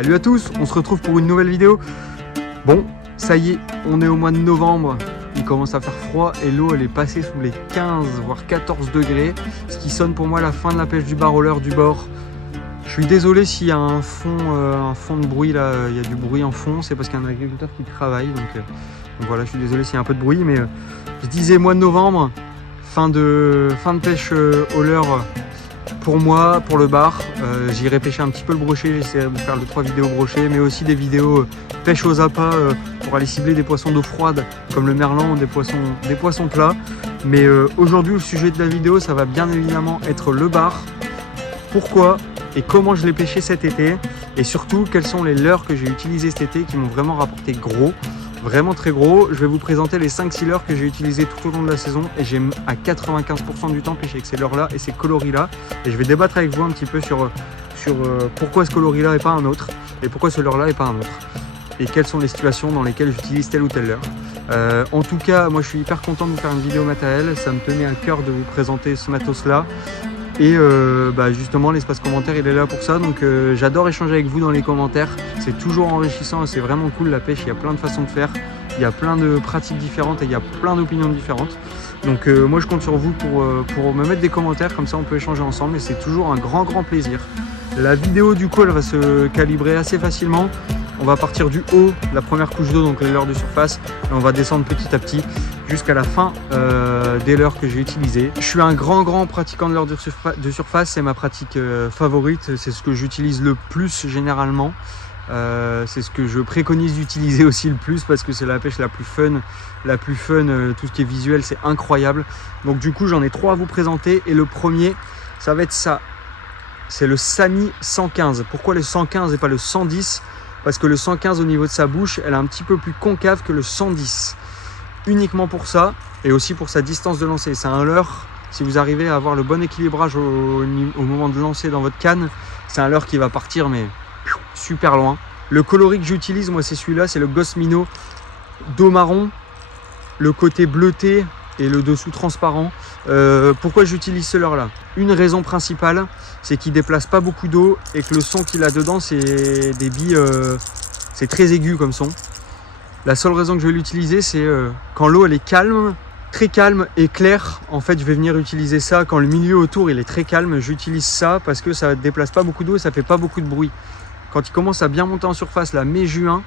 Salut à tous, on se retrouve pour une nouvelle vidéo. Bon, ça y est, on est au mois de novembre, il commence à faire froid et l'eau elle est passée sous les 15 voire 14 degrés, ce qui sonne pour moi la fin de la pêche du bar au leurre du bord. Je suis désolé s'il y a un fond de bruit là, il y a du bruit en fond, c'est parce qu'il y a un agriculteur qui travaille, donc voilà, je suis désolé s'il y a un peu de bruit, mais je disais mois de novembre, fin de pêche au leurre. Pour moi, pour le bar, j'irai pêcher un petit peu le brochet, j'essaierai de vous faire 2-3 vidéos brochet, mais aussi des vidéos pêche aux appâts pour aller cibler des poissons d'eau froide comme le merlan, des poissons plats. Mais aujourd'hui, le sujet de la vidéo, ça va bien évidemment être le bar. Pourquoi et comment je l'ai pêché cet été, et surtout quels sont les leurres que j'ai utilisés cet été qui m'ont vraiment rapporté gros. Vraiment très gros. Je vais vous présenter les 5-6 leurres que j'ai utilisés tout au long de la saison et j'ai à 95% du temps pêché avec ces leurres là et ces coloris là, et je vais débattre avec vous un petit peu sur pourquoi ce coloris là et pas un autre, et pourquoi ce leurre là et pas un autre, et quelles sont les situations dans lesquelles j'utilise tel ou tel leurre. En tout cas, moi je suis hyper content de vous faire une vidéo matérielle, ça me tenait à cœur de vous présenter ce matos là. Et justement l'espace commentaire il est là pour ça, donc j'adore échanger avec vous dans les commentaires, c'est toujours enrichissant et c'est vraiment cool. La pêche, il y a plein de façons de faire, il y a plein de pratiques différentes et il y a plein d'opinions différentes, donc moi je compte sur vous pour me mettre des commentaires, comme ça on peut échanger ensemble et c'est toujours un grand plaisir. La vidéo du coup elle va se calibrer assez facilement. On va partir du haut, la première couche d'eau, donc les leurres de surface, et on va descendre petit à petit jusqu'à la fin des leurres que j'ai utilisées. Je suis un grand pratiquant de leurres de surface, c'est ma pratique favorite, c'est ce que j'utilise le plus généralement. C'est ce que je préconise d'utiliser aussi le plus parce que c'est la pêche la plus fun, tout ce qui est visuel c'est incroyable. Donc du coup j'en ai 3 à vous présenter et le premier ça va être ça, c'est le Samy 115. Pourquoi le 115 et pas le 110? Parce que le 115 au niveau de sa bouche, elle est un petit peu plus concave que le 110. Uniquement pour ça, et aussi pour sa distance de lancer. C'est un leurre, si vous arrivez à avoir le bon équilibrage au moment de lancer dans votre canne, c'est un leurre qui va partir mais super loin. Le coloris que j'utilise, moi c'est celui-là, c'est le Ghost Minnow dos marron, le côté bleuté et le dessous transparent. Pourquoi j'utilise ce leurre là? Une raison principale, c'est qu'il déplace pas beaucoup d'eau et que le son qu'il a dedans c'est des billes, c'est très aigu comme son. La seule raison que je vais l'utiliser, c'est quand l'eau elle est calme, très calme et claire. En fait je vais venir utiliser ça quand le milieu autour il est très calme. J'utilise ça parce que ça ne déplace pas beaucoup d'eau et ça fait pas beaucoup de bruit. Quand il commence à bien monter en surface, là mai-juin,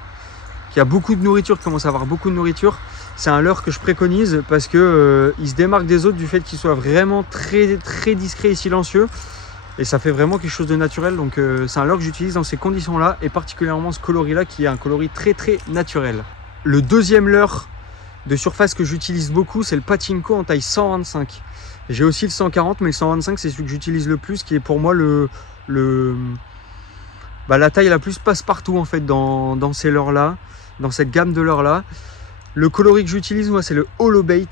qu'il y a beaucoup de nourriture, qui commence à avoir beaucoup de nourriture, c'est un leurre que je préconise parce que il se démarque des autres du fait qu'il soit vraiment très discret et silencieux, et ça fait vraiment quelque chose de naturel. Donc c'est un leurre que j'utilise dans ces conditions là, et particulièrement ce coloris là qui est un coloris très naturel. Le deuxième leurre de surface que j'utilise beaucoup, c'est le Pachinko en taille 125. J'ai aussi le 140, mais le 125 c'est celui que j'utilise le plus, qui est pour moi la taille la plus passe-partout en fait dans ces leurres là, dans cette gamme de leurres là. Le coloris que j'utilise moi c'est le Holobait,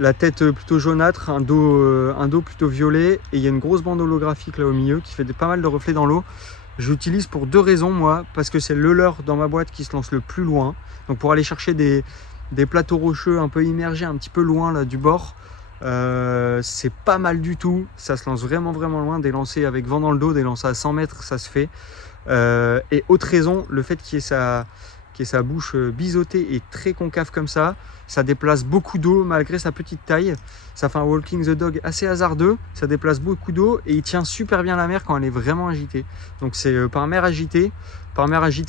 la tête plutôt jaunâtre, un dos plutôt violet, et il y a une grosse bande holographique là au milieu qui fait pas mal de reflets dans l'eau. J'utilise pour 2 raisons moi, parce que c'est le leurre dans ma boîte qui se lance le plus loin, donc pour aller chercher des plateaux rocheux un peu immergés un petit peu loin là du bord, c'est pas mal du tout, ça se lance vraiment loin. Des lancers avec vent dans le dos, des lancers à 100 mètres ça se fait. Et autre raison, le fait qu'il y ait sa bouche biseautée et très concave comme ça déplace beaucoup d'eau malgré sa petite taille. Ça fait un walking the dog assez hasardeux, ça déplace beaucoup d'eau et il tient super bien la mer quand elle est vraiment agitée. Donc c'est par mer agitée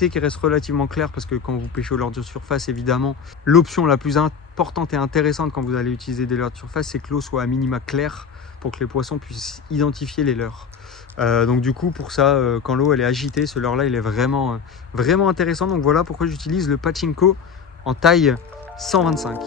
qui reste relativement claire, parce que quand vous pêchez au leurre de surface, évidemment l'option la plus importante et intéressante quand vous allez utiliser des leurres de surface, c'est que l'eau soit à minima claire pour que les poissons puissent identifier les leurres. Donc du coup pour ça, quand l'eau elle est agitée, ce leurre là il est vraiment intéressant. Donc voilà pourquoi j'utilise le Pachinko en taille 125.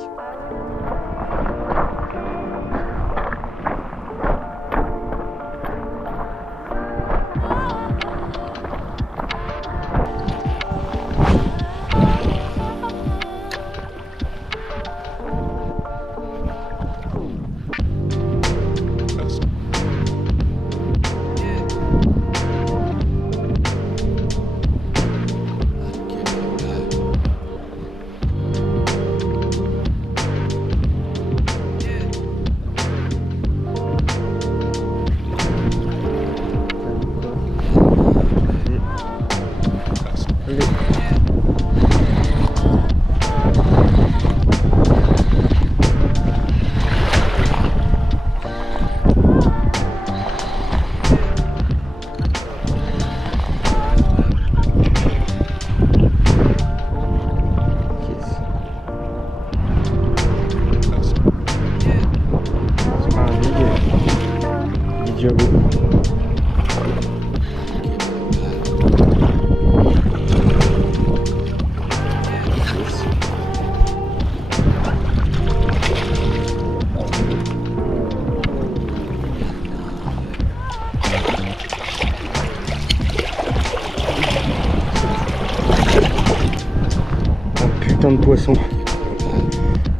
De poisson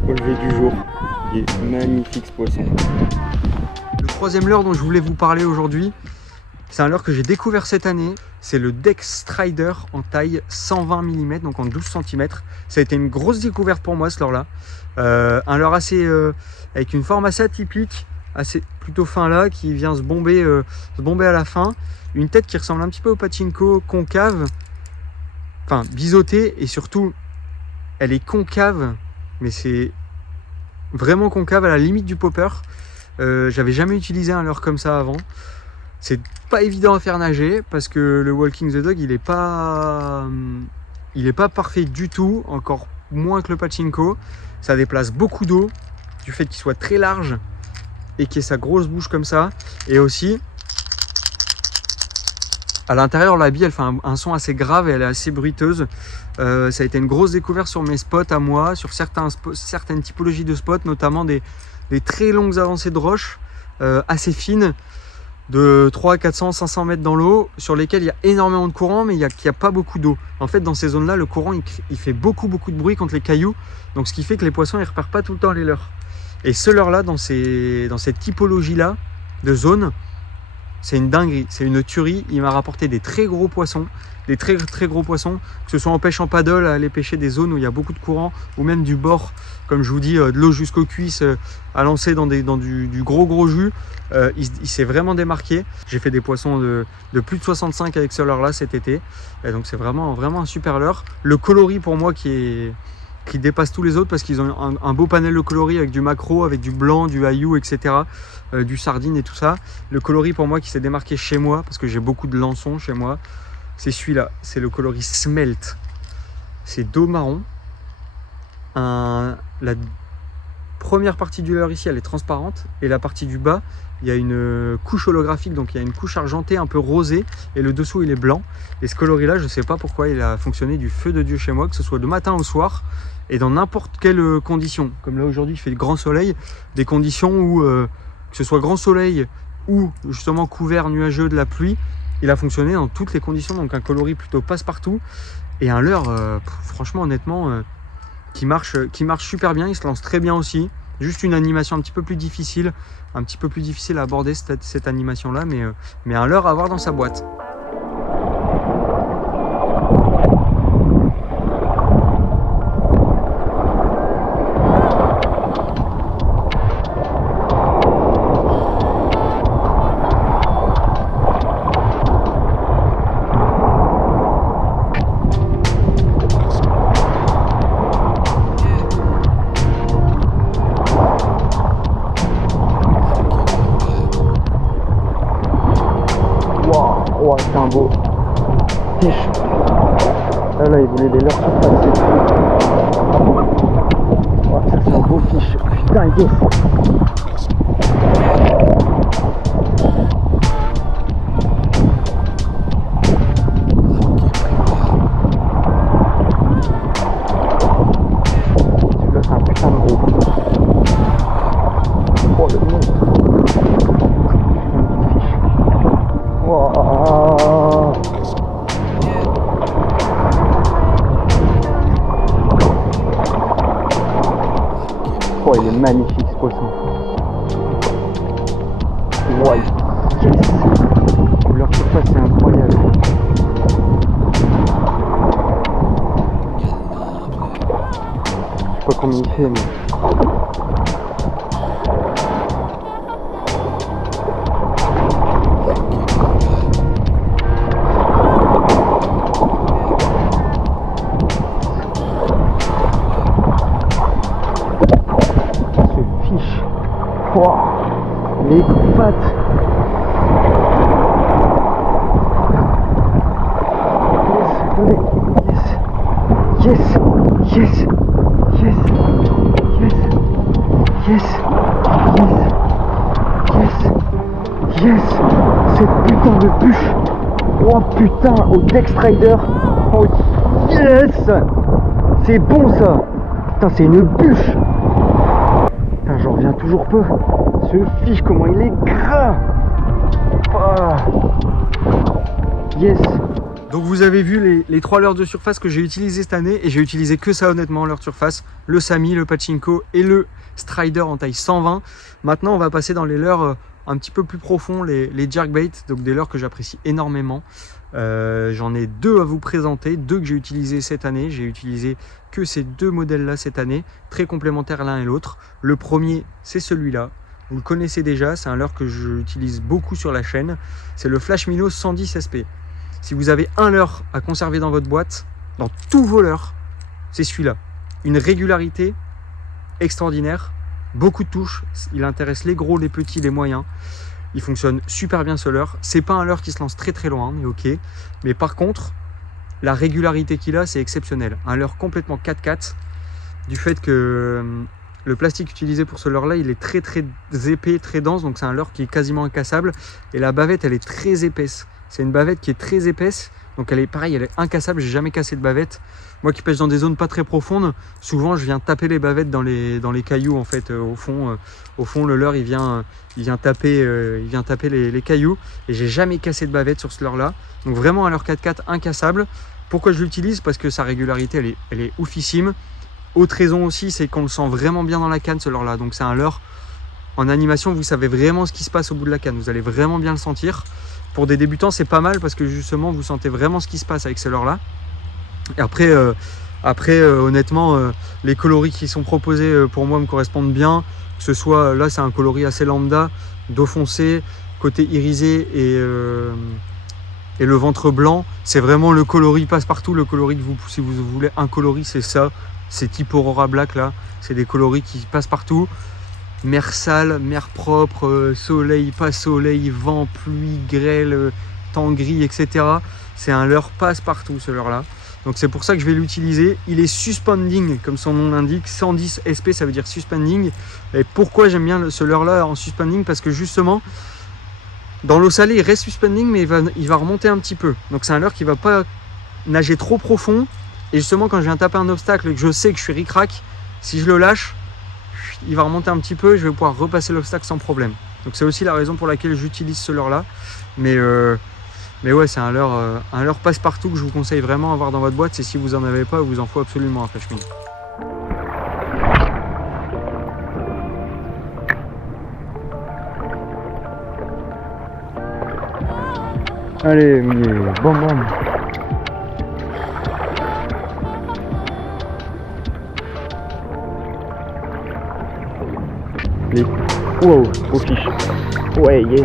au lever du jour. Il est magnifique ce poisson. Le troisième leurre dont je voulais vous parler aujourd'hui, c'est un leurre que j'ai découvert cette année. C'est le Dex Strider en taille 120 mm, donc en 12 cm. Ça a été une grosse découverte pour moi ce leurre là. Un leurre assez avec une forme assez atypique, assez plutôt fin là, qui vient se bomber à la fin. Une tête qui ressemble un petit peu au pachinko, concave, enfin biseauté, et surtout elle est concave, mais c'est vraiment concave à la limite du popper. J'avais jamais utilisé un leurre comme ça avant. C'est pas évident à faire nager parce que le Walking the Dog il est pas parfait du tout, encore moins que le pachinko. Ça déplace beaucoup d'eau du fait qu'il soit très large et qu'il ait sa grosse bouche comme ça. Et aussi à l'intérieur, la bille elle fait un son assez grave et elle est assez bruiteuse. Ça a été une grosse découverte sur mes spots à moi, sur certaines typologies de spots, notamment des très longues avancées de roches assez fines, de 300, 400, 500 mètres dans l'eau, sur lesquelles il y a énormément de courant, mais il n'y a pas beaucoup d'eau. En fait, dans ces zones-là, le courant il fait beaucoup de bruit contre les cailloux, donc ce qui fait que les poissons ils repèrent pas tout le temps les leurres. Et ce leurre-là, dans cette typologie-là de zone, c'est une dinguerie, c'est une tuerie. Il m'a rapporté des très gros poissons, des très gros poissons, que ce soit en pêche en paddle, à aller pêcher des zones où il y a beaucoup de courant, ou même du bord, comme je vous dis, de l'eau jusqu'aux cuisses, à lancer dans du gros jus. Il s'est vraiment démarqué. J'ai fait des poissons de plus de 65 avec ce leurre-là cet été. Et donc c'est vraiment un super leurre. Le coloris pour moi qui dépasse tous les autres parce qu'ils ont un beau panel de coloris avec du maquereau, avec du blanc, du haillou, etc. Du sardine et tout ça. Le coloris pour moi qui s'est démarqué chez moi, parce que j'ai beaucoup de lançons chez moi, c'est celui-là, c'est le coloris Smelt. C'est dos marron. La première partie du leurre ici elle est transparente et la partie du bas il y a une couche holographique, donc il y a une couche argentée un peu rosée et le dessous il est blanc. Et ce coloris là je sais pas pourquoi il a fonctionné du feu de Dieu chez moi, que ce soit de matin au soir et dans n'importe quelle condition. Comme là aujourd'hui il fait grand soleil, des conditions où que ce soit grand soleil ou justement couvert nuageux de la pluie, il a fonctionné dans toutes les conditions. Donc un coloris plutôt passe-partout et un leurre franchement honnêtement qui marche super bien. Il se lance très bien aussi, juste une animation un petit peu plus difficile à aborder cette animation là, mais un leurre à avoir dans sa boîte. Oh, c'est un beau fiche. Là, il voulait des leurres surface. Oh, ça, c'est un beau fiche. Putain, yes. Celui-là, c'est un putain de gros. Oh, le monstre. Oh, il est magnifique ce poisson. Ouais, yes. Leur surface c'est incroyable. Je sais pas combien il fait, mais... Wow, les pattes. Yes, yes, yes, yes, yes, yes, yes, yes, yes, yes, c'est putain de bûche. Oh putain, au Dextrider. Oh yes. C'est bon ça. Putain, c'est une bûche. Putain, j'en reviens toujours peu. Ce fiche, comment il est gras. Ah. Yes. Donc vous avez vu les 3 leurres de surface que j'ai utilisées cette année, et j'ai utilisé que ça honnêtement, leurre de surface, le Sami, le Pachinko et le Strider en taille 120. Maintenant on va passer dans les leurres un petit peu plus profonds, les jerkbait, donc des leurres que j'apprécie énormément. J'en ai 2 à vous présenter, 2 que j'ai utilisés cette année. J'ai utilisé que ces 2 modèles là cette année, très complémentaires l'un et l'autre. Le premier c'est celui-là, vous le connaissez déjà, c'est un leurre que j'utilise beaucoup sur la chaîne, c'est le Flash Minnow 110 SP. Si vous avez un leurre à conserver dans votre boîte, dans tous vos leurres, c'est celui-là. Une régularité extraordinaire, beaucoup de touches, il intéresse les gros, les petits, les moyens. Il fonctionne super bien ce leurre. C'est pas un leurre qui se lance très très loin, mais ok. Mais par contre, la régularité qu'il a, c'est exceptionnel. Un leurre complètement 4x4, du fait que le plastique utilisé pour ce leurre-là, il est très très épais, très dense, donc c'est un leurre qui est quasiment incassable. Et la bavette, elle est très épaisse. C'est une bavette qui est très épaisse, donc elle est pareil, elle est incassable. J'ai jamais cassé de bavette. Moi qui pêche dans des zones pas très profondes, souvent je viens taper les bavettes dans les cailloux en fait. Au fond, le leurre il vient taper les cailloux, et j'ai jamais cassé de bavette sur ce leurre-là. Donc vraiment un leurre 4x4 incassable. Pourquoi je l'utilise? Parce que sa régularité elle est oufissime. Autre raison aussi, c'est qu'on le sent vraiment bien dans la canne ce leurre-là. Donc c'est un leurre en animation, vous savez vraiment ce qui se passe au bout de la canne. Vous allez vraiment bien le sentir. Pour des débutants, c'est pas mal parce que justement, vous sentez vraiment ce qui se passe avec ce leurre-là. Et après, honnêtement, les coloris qui sont proposés pour moi me correspondent bien. Que ce soit, là, c'est un coloris assez lambda, dos foncé, côté irisé et le ventre blanc. C'est vraiment le coloris passe-partout. Le coloris que si vous voulez un coloris, c'est ça. C'est type Aurora Black là. C'est des coloris qui passent partout. Mer sale, mer propre, soleil, pas soleil, vent, pluie, grêle, temps gris, etc. C'est un leurre passe-partout ce leurre-là. Donc c'est pour ça que je vais l'utiliser. Il est suspending, comme son nom l'indique. 110 SP, ça veut dire suspending. Et pourquoi j'aime bien ce leurre-là en suspending? Parce que justement, dans l'eau salée, il reste suspending, mais il va remonter un petit peu. Donc c'est un leurre qui ne va pas nager trop profond. Et justement, quand je viens taper un obstacle et que je sais que je suis ric-rac, si je le lâche, il va remonter un petit peu, je vais pouvoir repasser l'obstacle sans problème. Donc c'est aussi la raison pour laquelle j'utilise ce leurre-là. Mais ouais, c'est un leurre passe-partout que je vous conseille vraiment d'avoir dans votre boîte. Et si vous en avez pas, il vous en faut absolument un Flash Minnow. Allez, bam bam. Wow, gros fiche. Ouais, yes.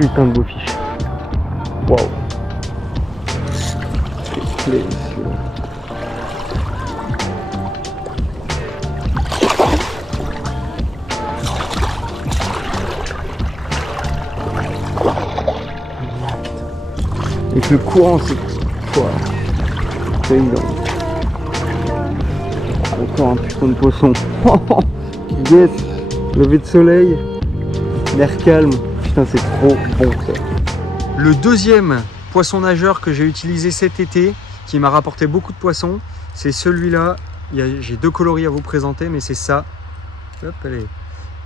Putain de beau fiche. Waouh. C'est clé. Et que le courant, c'est quoi? C'est évident. Encore un putain de poisson. Yes. Lever de soleil. L'air calme. Putain, c'est trop bon ça. Le deuxième poisson nageur que j'ai utilisé cet été, qui m'a rapporté beaucoup de poissons, c'est celui-là. J'ai 2 coloris à vous présenter, mais c'est ça. Hop, allez.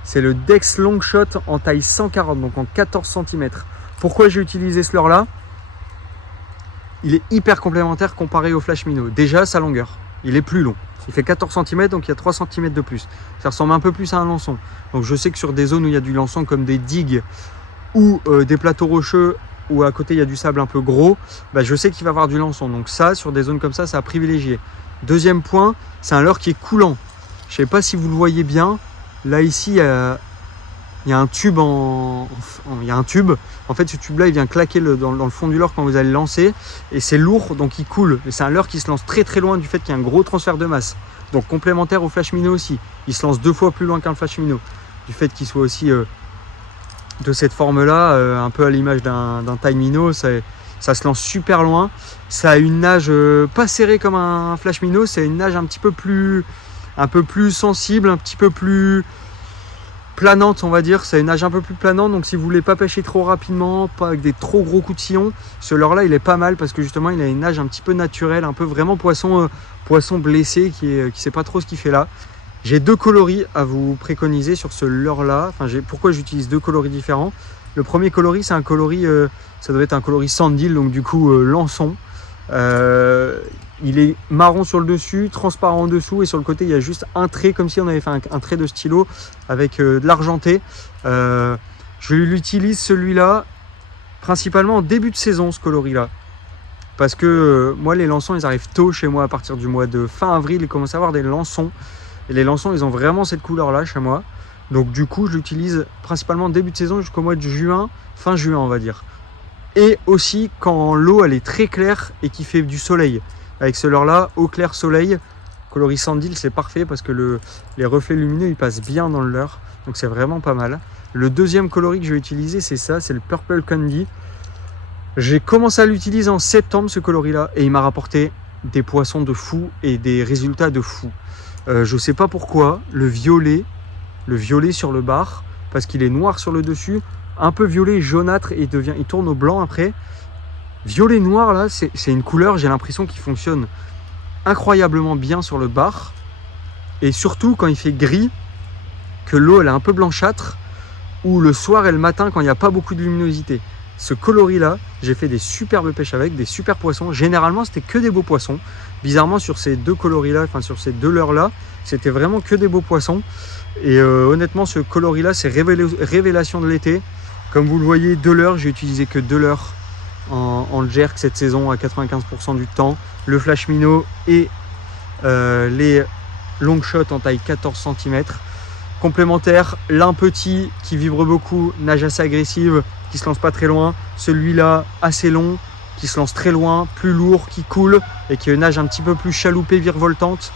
C'est le Dex Longshot en taille 140, donc en 14 cm. Pourquoi j'ai utilisé ce leurre-là? Il est hyper complémentaire comparé au Flash Minnow. Déjà, sa longueur, il est plus long. Il fait 14 cm, donc il y a 3 cm de plus. Ça ressemble un peu plus à un lançon. Donc je sais que sur des zones où il y a du lançon, comme des digues ou des plateaux rocheux, où à côté il y a du sable un peu gros, bah, je sais qu'il va y avoir du lançon. Donc ça, sur des zones comme ça à privilégier. Deuxième point, c'est un leurre qui est coulant. Je ne sais pas si vous le voyez bien. Là, ici, il y a un tube En fait, ce tube-là, il vient claquer dans le fond du leurre quand vous allez le lancer. Et c'est lourd, donc il coule. Et c'est un leurre qui se lance très très loin du fait qu'il y a un gros transfert de masse. Donc complémentaire au flash minnow aussi. Il se lance 2 fois plus loin qu'un flash minnow. Du fait qu'il soit aussi de cette forme-là, un peu à l'image d'un taille minnow, ça se lance super loin. Ça a une nage pas serrée comme un flash minnow, c'est une nage un peu plus sensible, un petit peu plus planante, on va dire. C'est une nage un peu plus planante, donc si vous voulez pas pêcher trop rapidement, pas avec des trop gros coups de sillon, ce leurre-là il est pas mal parce que justement il a une nage un petit peu naturelle, un peu vraiment poisson blessé qui sait pas trop ce qu'il fait là. J'ai 2 coloris à vous préconiser sur ce leurre-là. Pourquoi j'utilise 2 coloris différents? Le premier coloris, c'est un coloris, ça doit être un coloris sandil, donc du coup lançon. Il est marron sur le dessus, transparent en dessous, et sur le côté il y a juste un trait, comme si on avait fait un trait de stylo avec de l'argenté. Je l'utilise celui-là principalement en début de saison, ce coloris-là. Parce que moi les lançons ils arrivent tôt chez moi, à partir du mois de fin avril, il commence à avoir des lançons. Et les lançons ils ont vraiment cette couleur-là chez moi. Donc du coup je l'utilise principalement en début de saison jusqu'au mois de juin, fin juin on va dire. Et aussi quand l'eau elle est très claire et qu'il fait du soleil. Avec ce leurre-là, eau claire, soleil, coloris sandil, c'est parfait parce que les reflets lumineux ils passent bien dans le leurre. Donc c'est vraiment pas mal. Le deuxième coloris que je vais utiliser, c'est ça, c'est le Purple Candy. J'ai commencé à l'utiliser en septembre ce coloris-là et il m'a rapporté des poissons de fou et des résultats de fou. Je sais pas pourquoi, le violet sur le bar, parce qu'il est noir sur le dessus, un peu violet jaunâtre et il tourne au blanc après. Violet noir là, c'est une couleur, j'ai l'impression qu'il fonctionne incroyablement bien sur le bar. Et surtout quand il fait gris, que l'eau elle est un peu blanchâtre, ou le soir et le matin quand il n'y a pas beaucoup de luminosité. Ce coloris là, j'ai fait des superbes pêches avec, des super poissons. Généralement c'était que des beaux poissons. Bizarrement sur ces 2 coloris là, enfin sur ces 2 leurres là, c'était vraiment que des beaux poissons. Et honnêtement ce coloris là c'est révélation de l'été. Comme vous le voyez, 2 leurres, j'ai utilisé que 2 leurres en jerk cette saison à 95% du temps. Le flash minnow et les long shots en taille 14 cm. Complémentaire, l'un petit qui vibre beaucoup, nage assez agressive, qui se lance pas très loin. Celui-là assez long, qui se lance très loin, plus lourd, qui coule et qui nage un petit peu plus chaloupée, virevoltante.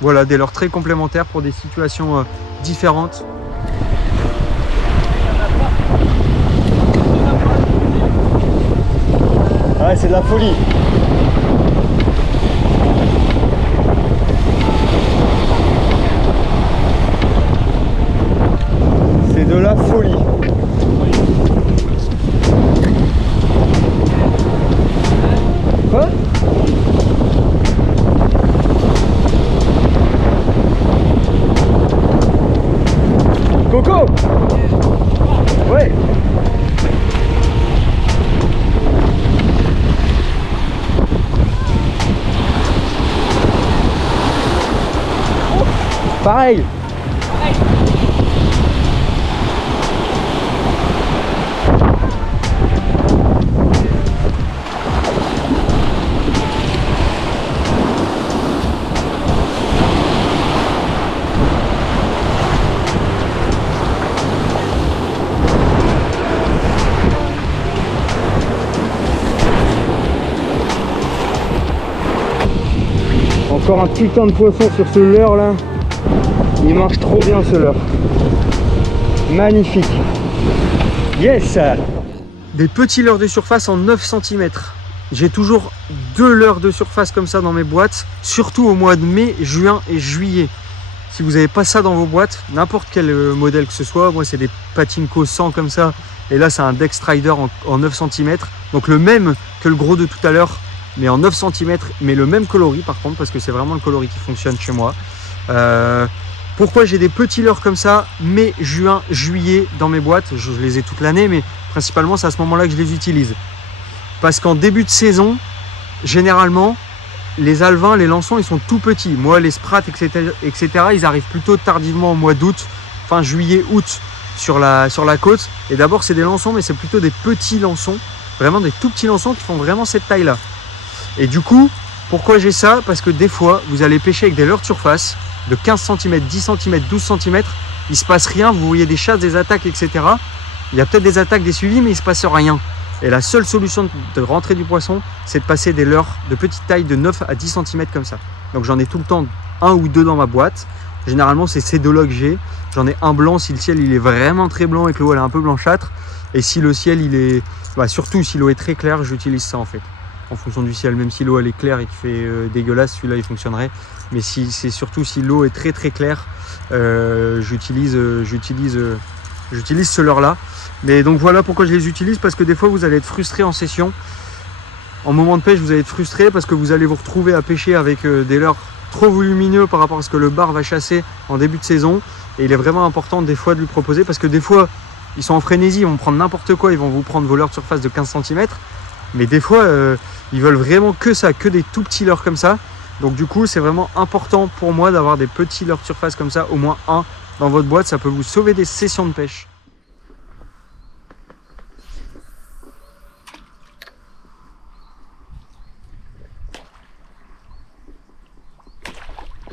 Voilà, des leurres très complémentaires pour des situations différentes. Ouais, c'est de la folie. C'est de la folie. Quoi? Coco? Ouais. Pareil. Encore un putain de poisson sur ce leurre là. Il marche trop bien ce leurre. Magnifique. Yes. Des petits leurres de surface en 9 cm. J'ai toujours 2 leurres de surface comme ça dans mes boîtes, surtout au mois de mai, juin et juillet. Si vous n'avez pas ça dans vos boîtes, n'importe quel modèle que ce soit, moi c'est des Patinco 100 comme ça, et là c'est un Dextrider en 9 cm, donc le même que le gros de tout à l'heure, mais en 9 cm, mais le même coloris par contre, parce que c'est vraiment le coloris qui fonctionne chez moi. Pourquoi j'ai des petits leurres comme ça, mai, juin, juillet dans mes boîtes? Je les ai toute l'année, mais principalement c'est à ce moment-là que je les utilise. Parce qu'en début de saison, généralement, les alevins, les lançons, ils sont tout petits. Moi, les sprats, etc., ils arrivent plutôt tardivement au mois d'août, fin juillet, août, sur la côte. Et d'abord, c'est des lançons, mais c'est plutôt des petits lançons, vraiment des tout petits lançons qui font vraiment cette taille-là. Et du coup, pourquoi j'ai ça? Parce que des fois, vous allez pêcher avec des leurres de surface de 15 cm, 10 cm, 12 cm, il ne se passe rien, vous voyez des chasses, des attaques, etc. Il y a peut-être des attaques, des suivis, mais il ne se passe rien. Et la seule solution de rentrer du poisson, c'est de passer des leurres de petite taille de 9 à 10 cm comme ça. Donc j'en ai tout le temps un ou deux dans ma boîte. Généralement c'est ces deux là que j'ai. J'en ai un blanc si le ciel il est vraiment très blanc et que l'eau elle est un peu blanchâtre. Et si le ciel il est, surtout si l'eau est très claire, j'utilise ça en fait. En fonction du ciel, même si l'eau elle est claire et qu'il fait dégueulasse, celui-là il fonctionnerait. Mais si c'est surtout si l'eau est très très claire, j'utilise ce leurre là. Mais donc voilà pourquoi je les utilise, parce que des fois vous allez être frustré en session. En moment de pêche, vous allez être frustré parce que vous allez vous retrouver à pêcher avec des leurres trop volumineux par rapport à ce que le bar va chasser en début de saison. Et il est vraiment important des fois de lui proposer, parce que des fois ils sont en frénésie, ils vont prendre n'importe quoi, ils vont vous prendre vos leurres de surface de 15 cm. Mais des fois ils veulent vraiment que ça, que des tout petits leurres comme ça. Donc du coup c'est vraiment important pour moi d'avoir des petits leurres de surface comme ça, au moins un dans votre boîte. Ça peut vous sauver des sessions de pêche.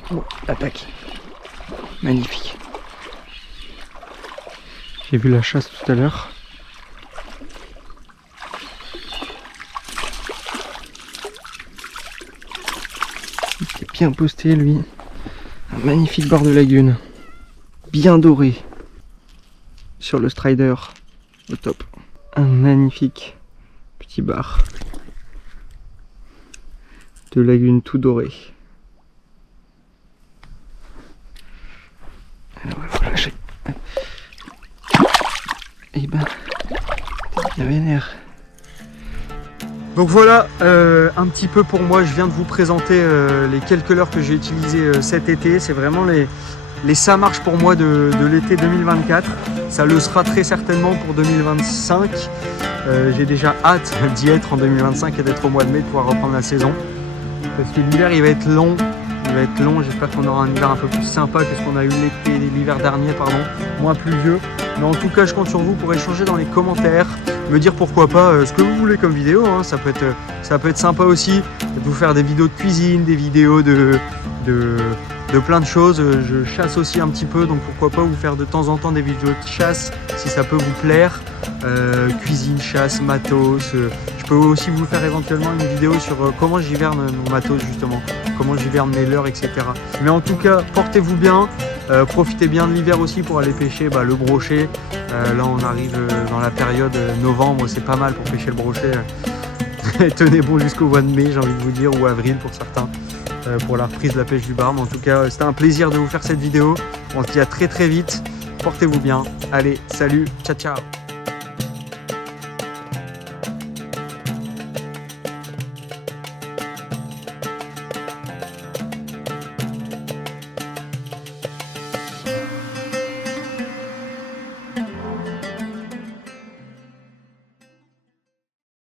Oh, attaque. Magnifique. J'ai vu la chasse tout à l'heure. Il est bien posté lui. Un magnifique bord de lagune. Bien doré. Sur le strider. Au top. Un magnifique petit bar de lagune tout doré. Alors il faut lâcher. Et ben, t'es bien vénère. Donc voilà, un petit peu pour moi, je viens de vous présenter les quelques leurres que j'ai utilisées cet été. C'est vraiment les ça marche pour moi de l'été 2024. Ça le sera très certainement pour 2025. J'ai déjà hâte d'y être en 2025 et d'être au mois de mai, de pouvoir reprendre la saison. Parce que l'hiver il va être long. J'espère qu'on aura un hiver un peu plus sympa que ce qu'on a eu l'hiver dernier, moins pluvieux. Mais en tout cas, je compte sur vous pour échanger dans les commentaires, me dire pourquoi pas ce que vous voulez comme vidéo. Hein. Ça peut être sympa aussi de vous faire des vidéos de cuisine, des vidéos de plein de choses. Je chasse aussi un petit peu, donc pourquoi pas vous faire de temps en temps des vidéos de chasse si ça peut vous plaire. Cuisine, chasse, matos. Je peux aussi vous faire éventuellement une vidéo sur comment j'hiverne mon matos justement, comment j'hiverne mes leurres, etc. Mais en tout cas, portez-vous bien, profitez bien de l'hiver aussi pour aller pêcher le brochet. Là on arrive dans la période novembre, c'est pas mal pour pêcher le brochet. Tenez bon jusqu'au mois de mai, j'ai envie de vous dire, ou avril pour certains, pour la reprise de la pêche du bar. Mais en tout cas, c'était un plaisir de vous faire cette vidéo. On se dit à très très vite, portez-vous bien. Allez, salut, ciao ciao.